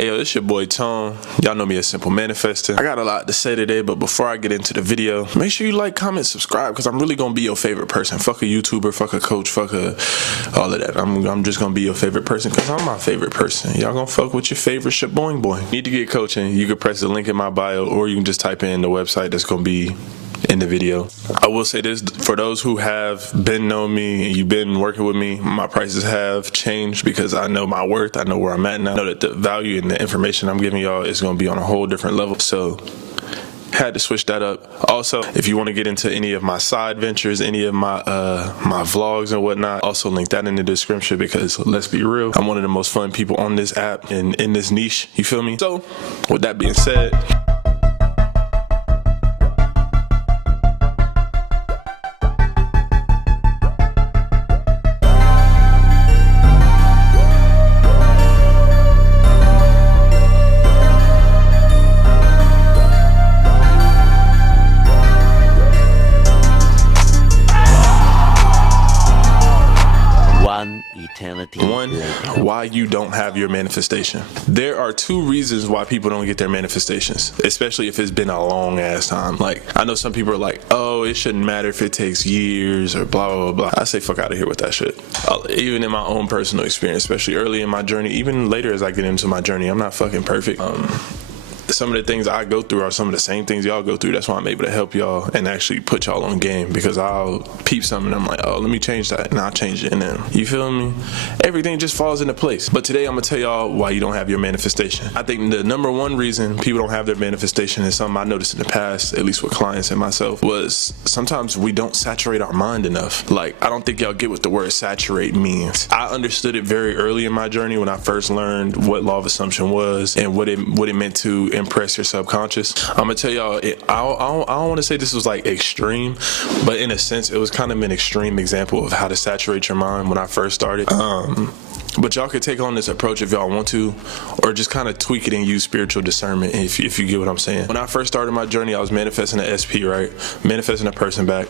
Hey yo, it's your boy Tone. Y'all know me as Simple Manifesting. I got a lot to say today, but before I get into the video, make sure you like, comment, subscribe, because I'm really gonna be your favorite person. Fuck a YouTuber, fuck a coach, fuck all of that. I'm just gonna be your favorite person because I'm my favorite person. Y'all gonna fuck with your favorite shaboing boy. Need to get coaching? You can press the link in my bio, or you can just type in the website that's gonna be in the video. I will say this, for those who have been knowing me and you've been working with me, my prices have changed because I know my worth. I know where I'm at now. I know that the value and the information I'm giving y'all is going to be on a whole different level. So had to switch that up. Also, if you want to get into any of my side ventures, any of my my vlogs and whatnot, also link that in the description, because let's be real, I'm one of the most fun people on this app and in this niche, you feel me? So with that being said, one, why you don't have your manifestation. There are two reasons why people don't get their manifestations, especially if it's been a long ass time. Like, I know some people are like, oh, it shouldn't matter if it takes years or blah, blah, blah. I say fuck out of here with that shit. Even in my own personal experience, especially early in my journey, even later as I get into my journey, I'm not fucking perfect. Some of the things I go through are some of the same things y'all go through. That's why I'm able to help y'all and actually put y'all on game, because I'll peep something and I'm like, oh, let me change that, and I'll change it, and then, you feel me? Everything just falls into place. But today I'm gonna tell y'all why you don't have your manifestation. I think the number one reason people don't have their manifestation is something I noticed in the past, at least with clients and myself, was sometimes we don't saturate our mind enough. Like, I don't think y'all get what the word saturate means. I understood it very early in my journey when I first learned what law of assumption was and what it meant to impress your subconscious. I'm gonna tell y'all, I don't want to say this was like extreme, but in a sense it was kind of an extreme example of how to saturate your mind when I first started. But y'all could take on this approach if y'all want to, or just kind of tweak it and use spiritual discernment if you get what I'm saying. When I first started my journey, I was manifesting an SP, right? Manifesting a person back.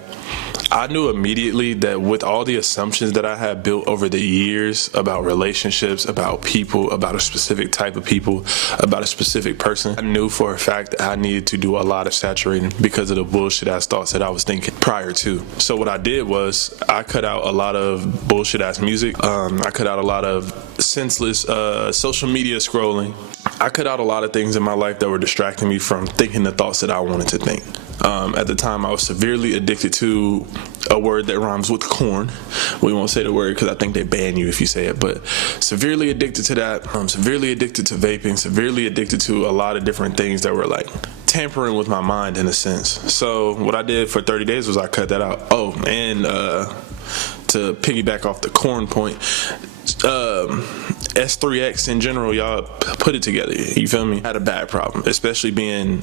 I knew immediately that with all the assumptions that I had built over the years about relationships, about people, about a specific type of people, about a specific person, I knew for a fact that I needed to do a lot of saturating because of the bullshit ass thoughts that I was thinking prior to. So what I did was I cut out a lot of bullshit ass music. I cut out a lot of senseless social media scrolling. I cut out a lot of things in my life that were distracting me from thinking the thoughts that I wanted to think. At the time, I was severely addicted to a word that rhymes with corn. We won't say the word because I think they ban you if you say it, but severely addicted to that. Severely addicted to vaping, severely addicted to a lot of different things that were like tampering with my mind in a sense. So what I did for 30 days was I cut that out. Oh, and to piggyback off the corn point, S3X in general, y'all put it together, you feel me? I had a bad problem, especially being,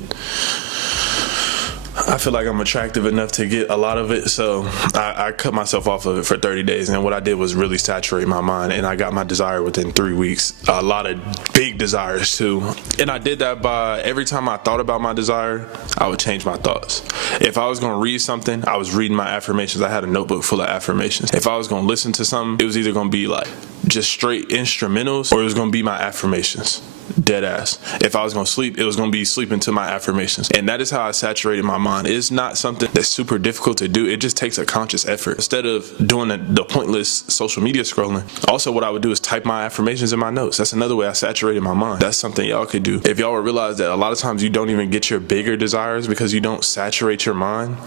I feel like I'm attractive enough to get a lot of it, so I cut myself off of it for 30 days, and what I did was really saturate my mind, and I got my desire within 3 weeks. A lot of big desires too, and I did that by every time I thought about my desire, I would change my thoughts. If I was gonna read something, I was reading my affirmations. I had a notebook full of affirmations. If I was gonna listen to something, it was either gonna be like just straight instrumentals, or it was gonna be my affirmations. Dead ass. If I was gonna sleep, it was gonna be sleeping to my affirmations. And that is how I saturated my mind. It's not something that's super difficult to do. It just takes a conscious effort. Instead of doing the pointless social media scrolling, also what I would do is type my affirmations in my notes. That's another way I saturated my mind. That's something y'all could do. If y'all would realize that a lot of times you don't even get your bigger desires because you don't saturate your mind,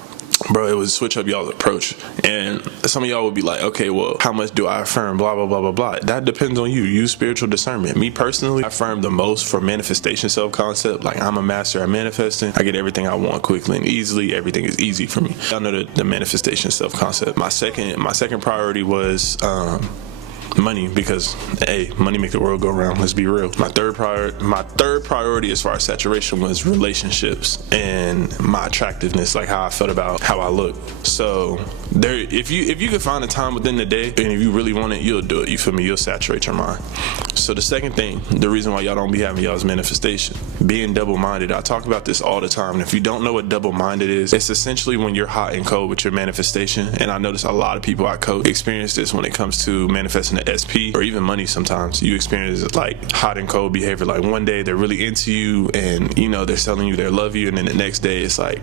bro, it would switch up y'all's approach. And some of y'all would be like, okay, well, how much do I affirm? Blah, blah, blah, blah, blah. That depends on you. Use spiritual discernment. Me personally, I affirm the most for manifestation self-concept. Like, I'm a master at manifesting. I get everything I want quickly and easily. Everything is easy for me. Y'all know the manifestation self-concept. My second priority was money, because hey, money make the world go round. Let's be real. My third priority as far as saturation was relationships and my attractiveness, like how I felt about how I look. So there, if you could find a time within the day, and if you really want it, you'll do it. You feel me? You'll saturate your mind. So the second thing, the reason why y'all don't be having y'all's manifestation, being double-minded. I talk about this all the time. And if you don't know what double-minded is, it's essentially when you're hot and cold with your manifestation. And I notice a lot of people I coach experience this when it comes to manifesting the SP or even money. Sometimes you experience like hot and cold behavior. Like one day they're really into you and they're telling you they love you, and then the next day it's like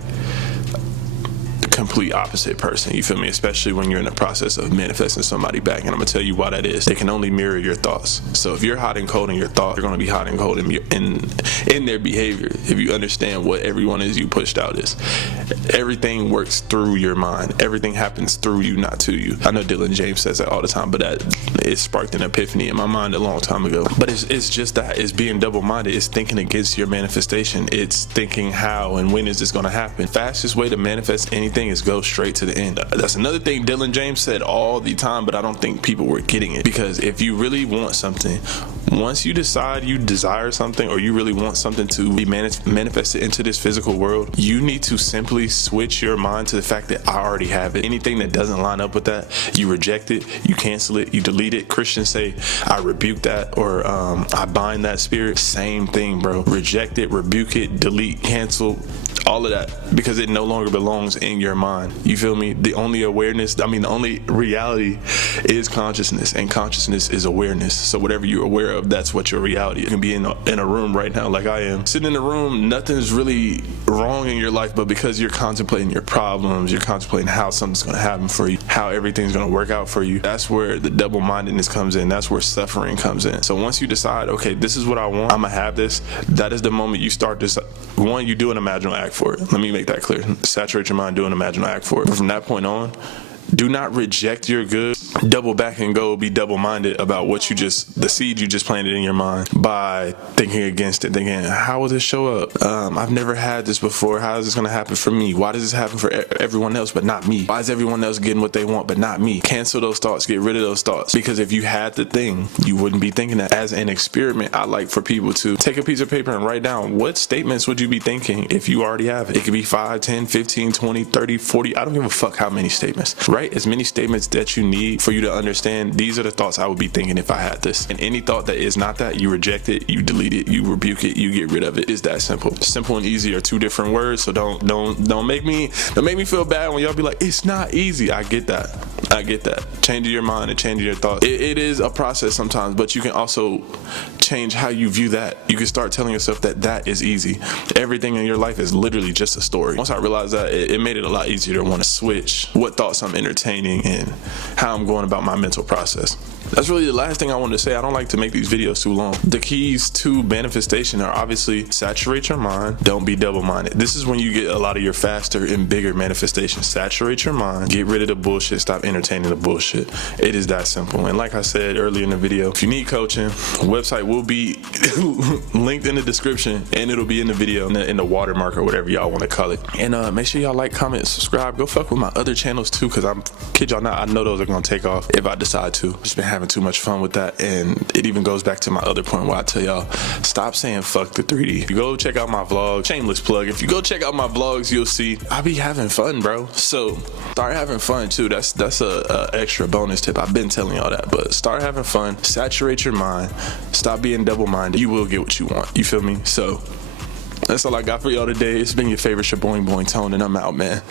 complete opposite person. You feel me? Especially when you're in the process of manifesting somebody back. And I'm gonna tell you why that is. They can only mirror your thoughts. So if you're hot and cold in your thoughts, you're gonna be hot and cold in their behavior. If you understand what everyone is you pushed out is, everything works through your mind. Everything happens through you, not to you. I know Dylan James says that all the time, but it sparked an epiphany in my mind a long time ago. But it's just that it's being double-minded. It's thinking against your manifestation. It's thinking how and when is this gonna happen. Fastest way to manifest anything is go straight to the end. That's another thing Dylan James said all the time, but I don't think people were getting it. Because if you really want something, once you decide you desire something or you really want something to be manifested into this physical world, you need to simply switch your mind to the fact that I already have it. Anything that doesn't line up with that, you reject it, you cancel it, you delete it. Christians say, I rebuke that, or I bind that spirit. Same thing, bro. Reject it, rebuke it, delete, cancel, all of that, because it no longer belongs in your mind. You feel me? The only reality is consciousness, and consciousness is awareness. So whatever you're aware of, that's what your reality is. You can be in a room right now like I am, sitting in a room, nothing's really wrong in your life, but because you're contemplating your problems, you're contemplating how something's going to happen for you, how everything's going to work out for you, that's where the double-mindedness comes in. That's where suffering comes in. So once you decide, okay, this is what I want, I'm going to have this, that is the moment you start this. One, you do an imaginal act for it. Let me make that clear. Saturate your mind, do an imaginal act for it. But from that point on, do not reject your good. Double back and go be double-minded about the seed you just planted in your mind by thinking against it, thinking, how will this show up? I've never had this before. How is this going to happen for me? Why does this happen for everyone else but not me? Why is everyone else getting what they want but not me? Cancel those thoughts. Get rid of those thoughts. Because if you had the thing, you wouldn't be thinking that. As an experiment, I like for people to take a piece of paper and write down what statements would you be thinking if you already have it. It could be 5, 10, 15, 20, 30, 40. I don't give a fuck how many statements. Write as many statements that you need for you to understand these are the thoughts I would be thinking if I had this. And any thought that is not that, you reject it, you delete it, you rebuke it, you get rid of it. It's that simple. Simple and easy are two different words, so don't make me feel bad when y'all be like, it's not easy. I get that. Changing your mind and changing your thoughts. It is a process sometimes, but you can also change how you view that. You can start telling yourself that is easy. Everything in your life is literally just a story. Once I realized that, it made it a lot easier to want to switch what thoughts I'm entertaining and how I'm going about my mental process. That's really the last thing I wanted to say. I don't like to make these videos too long. The keys to manifestation are obviously saturate your mind, don't be double-minded. This is when you get a lot of your faster and bigger manifestations. Saturate your mind, get rid of the bullshit, stop entertaining the bullshit. It is that simple. And like I said earlier in the video, if you need coaching, the website will be linked in the description, and it'll be in the video in the watermark or whatever y'all want to call it. And make sure y'all like, comment, and subscribe. Go fuck with my other channels too, because kid y'all not, I know those are gonna take off if I decide to. Just been having too much fun with that, and it even goes back to my other point where I tell y'all, stop saying fuck the 3D. If you go check out my vlog, shameless plug, if you go check out my vlogs, you'll see I be having fun, bro. So start having fun too. That's a extra bonus tip. I've been telling y'all that, but start having fun, saturate your mind, stop being double-minded. You will get what you want. You feel me? So that's all I got for y'all today. It's been your favorite Shaboing Boing Tone, and I'm out, man.